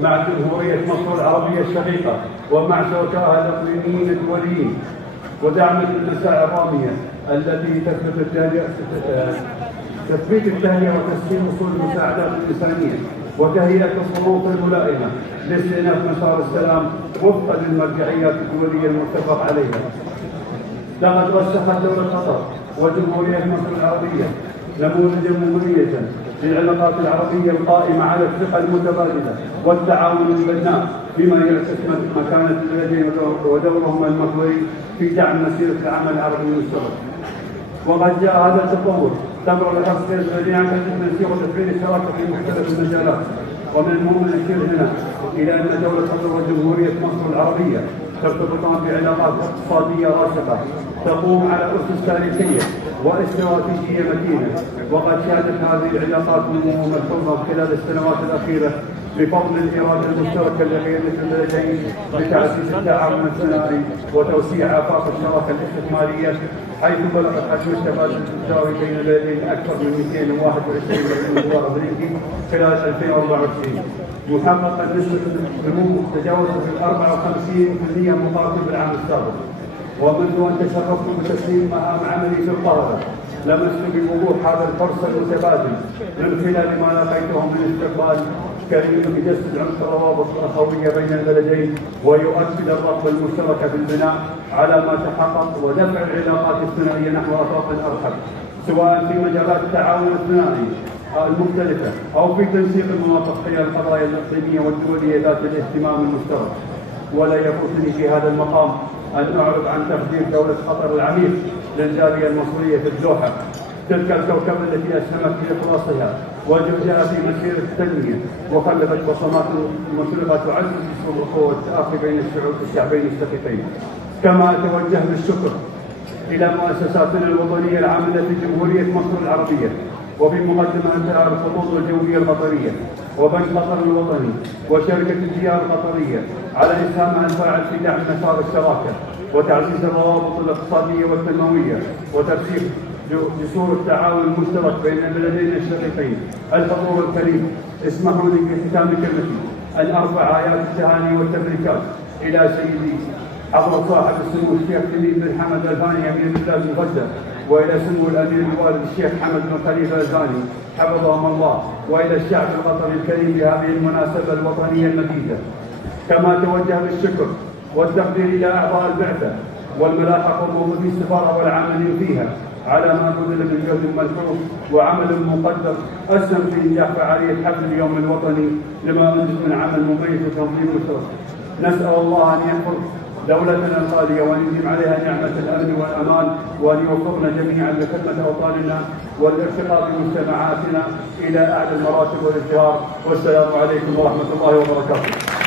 مع جمهورية مصر العربية الشقيقة ومع شركائها الإقليميين الدوليين، ودعم المساعي الرامية التي تثبيت التهيئة وتسهيل وصول المساعدات الإنسانية وتهيئة الظروف الملائمة لاستئناف مسار السلام وفقا للمرجعيات الدولية المتفق عليها. لقد رشحت دولة قطر وجمهورية مصر العربية نموذجا مميزا للعلاقات العربية القائمة على الثقة المتبادلة والتعاون البناء، بما يعكس مكانة البلدين ودورهما المحوري في دعم مسيرة العمل العربي المشترك. وقد جاء هذا التطور تمر الحرص البلدين عن تنسيق وتفعيل الشراكة في مختلف المجالات. ومن المهم الاشير هنا الى ان دولة قطر وجمهورية مصر العربية ترتبطان بعلاقات اقتصادية راشقة تقوم على اسس تاريخية واستراتيجية متينة، وقد شهدت هذه العلاقات نمو ملحوظا خلال السنوات الأخيرة بفضل الإرادة المشتركة لقيادة البلدين لتعزيز التعاون الثنائي وتوسيع آفاق الشراكة الاستثمارية، حيث بلغت حجم التبادل التجاري بين البلدين أكثر من 221 مليون دولار أمريكي خلال 2024، محققا نسبة نمو تجاوزت 54% مقارنة بالعام السابق. ومنذ أن تشرفت بتسليم مهام عملي في القاهرة لمست بوضوح هذا الفرص المتبادل من خلال ما لقيته من استقبال كريم يجسد عمق الروابط الأخوية بين البلدين ويؤكد الرغبة المشتركة في البناء على ما تحقق ودفع العلاقات الثنائية نحو آفاق أرحب، سواء في مجالات التعاون الثنائي المختلفة أو في تنسيق المناطق حيال القضايا الإقليمية والدولية ذات الاهتمام المشترك. ولا يفوتني في هذا المقام أن أعرض عن تقدير دولة قطر العميق للجالية المصرية في الدوحة، تلك الكوكبة التي أسهمت في إخلاصها وجهدها في مسيرة التنمية وخلفت بصمات مشرقة تعزز الأخوة والتآخي بين الشعبين الشقيقين. كما أتوجه بالشكر إلى مؤسساتنا الوطنية العاملة في جمهورية مصر العربية، وفي مقدمتها الخطوط الجوية القطرية وبنك قطر الوطني وشركة الجيار القطرية على إسهامها الفاعل في دعم مسار الشراكة وتعزيز الروابط الاقتصادية والتنموية وترسيخ جسور التعاون المشترك بين البلدين الشقيقين. الحضور الكريم، اسمحوا لي في ختام كلمتي أن أرفع آيات التهاني والتبريكات إلى سيدي حضرة صاحب السمو الشيخ تميم بن حمد الثاني أمير بلاد غزة، وإلى سمو الأمير الوالد الشيخ حمد بن خليفة الثاني حفظهم الله، وإلى الشعب القطري الكريم بهذه المناسبة الوطنية المجيدة. كما توجه بالشكر والتقدير إلى أعضاء البعثة والملاحق وموظفي السفارة والعاملين فيها على ما بذل من جهد ملحوظ وعمل مقدر أسهم في إنجاح فعالية حفل اليوم الوطني لما أنجز من عمل مميز وتنظيم مشترك. نسأل الله أن يحفظ دولتنا الغالية وأن يديم عليها نعمة الأمن والأمان، وأن يوفقنا جميعا لخدمة أوطاننا والارتقاء بمجتمعاتنا إلى أعلى المراتب والازدهار. والسلام عليكم ورحمة الله وبركاته.